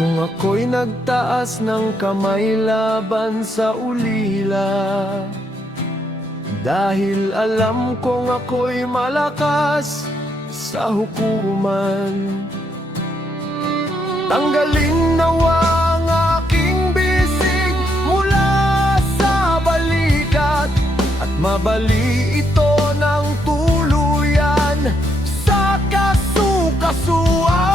Kung ako'y nagtaas ng kamay laban sa ulila, dahil alam kong ako'y malakas sa hukuman, tanggalin nawa ang aking bisig mula sa balikat at mabali ito ng tuluyan sa kasukasuan.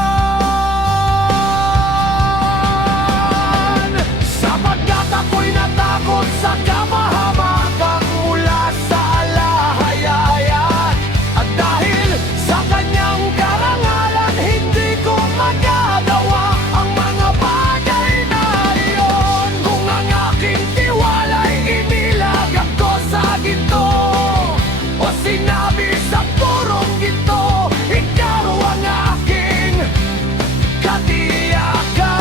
Sapagkat ako'y natakot sa kapahamakan mula sa alahayayan, at dahil sa kanyang karangalan hindi ko magagawa ang mga bagay na iyon. Kung ang aking tiwala'y inilagak ko sa ginto o sinabi sa purong ginto, ikaw ang aking katiyakan.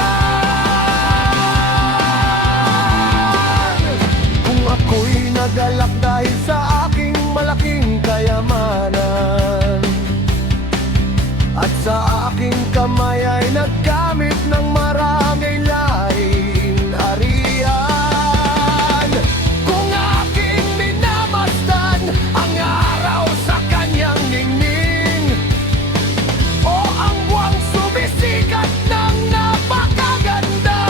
Kung ako'y nagalak dahil sa aking malaking kayamanan, at sa aking kamay ay naggamit ng maraming lahing arian, kung aking minamasdan ang araw sa kanyang ningning, o ang buwang sumisikat ng napakaganda,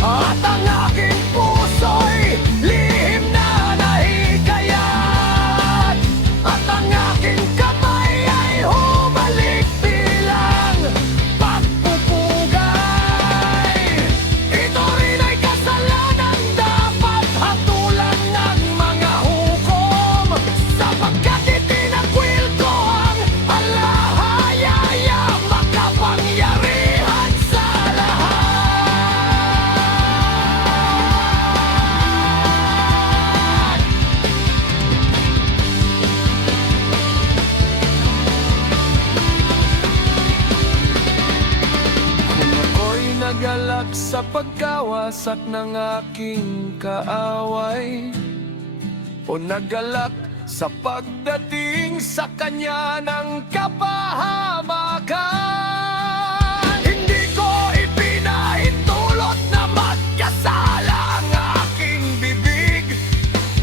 at ang aking puso'y lihim na nahikayat, at ang aking kamay ay humalik bilang pagpupugay, ito rin ay kasalanan dapat hatulan ng mga hukom, sapagkat itinakwil ko ang alahayaya, makapangyarihan sa lahat. Kung ako'y nagalak sa pagkawasak ng aking kaaway, o nagalak sa pagdating sa kanya ng kapahamakan, hindi ko ipinahintulot na magkasala ang aking bibig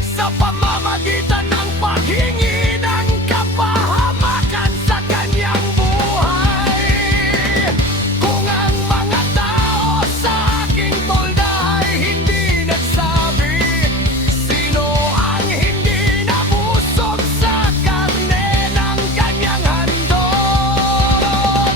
sa pamamagitan ng paghingi ng kapahamakan sa kanyang buhay. Kung ang mga tao sa aking tolda ay hindi nagsabi, sino ang hindi nabusog sa karne ng kanyang handog?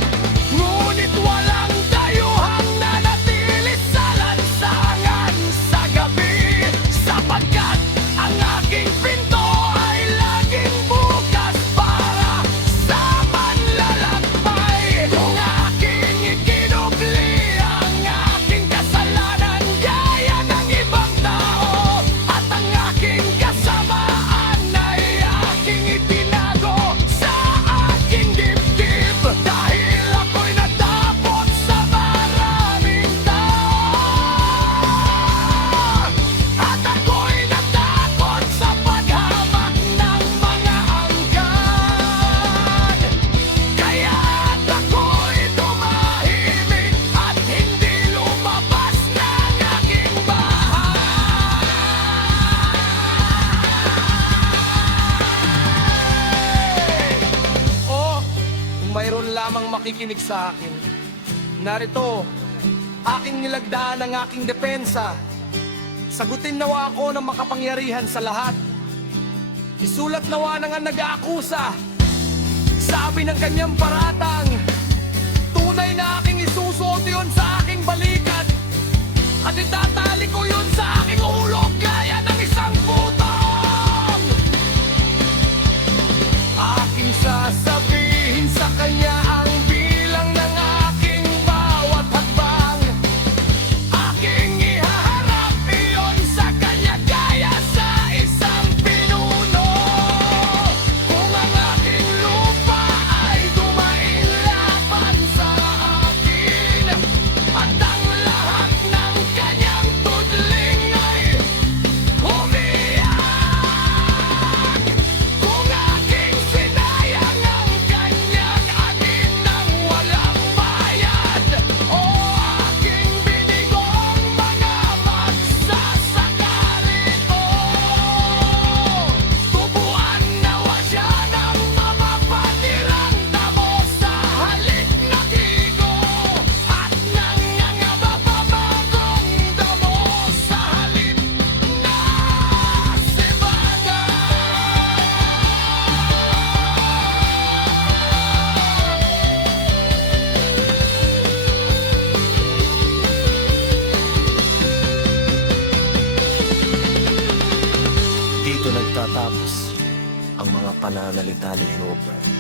Ngunit walang dayuhang nanatili sa lansangan sa gabi, sapagkat ang aking pinto ay laging bukas para sa manlalakbay. Kung aking ikinubli ang aking kasalanan gaya ng ibang tao, at ang aking kasamaan ay aking itinago sa aking dibdib, dahil ako'y natapot sa maraming tao, at ako'y natakot sa paghamak ng mga anggad, kaya't ako'y tumahimik at hindi lumabas ng aking bahay. O, kung mayroon lamang makikinig sa akin, narito, aking nilagdaan ang aking depensa. Sagutin nawa ako ng makapangyarihan sa lahat. Isulat nawa ng nag-aakusa. Sabi ng kanyang paratang, tunay na aking isusuot yun sa aking balikat, at itatali ko yun sa aking ulo gaya ng isang putong. Aking sasabihin sa kanya ang bilang ng aking bawat hakbang, aking ihaharap iyon sa kanya gaya sa isang pinuno. Kung ang aking lupa ay dumain laban sa akin, matatapos ang mga pananalita ni Jehova.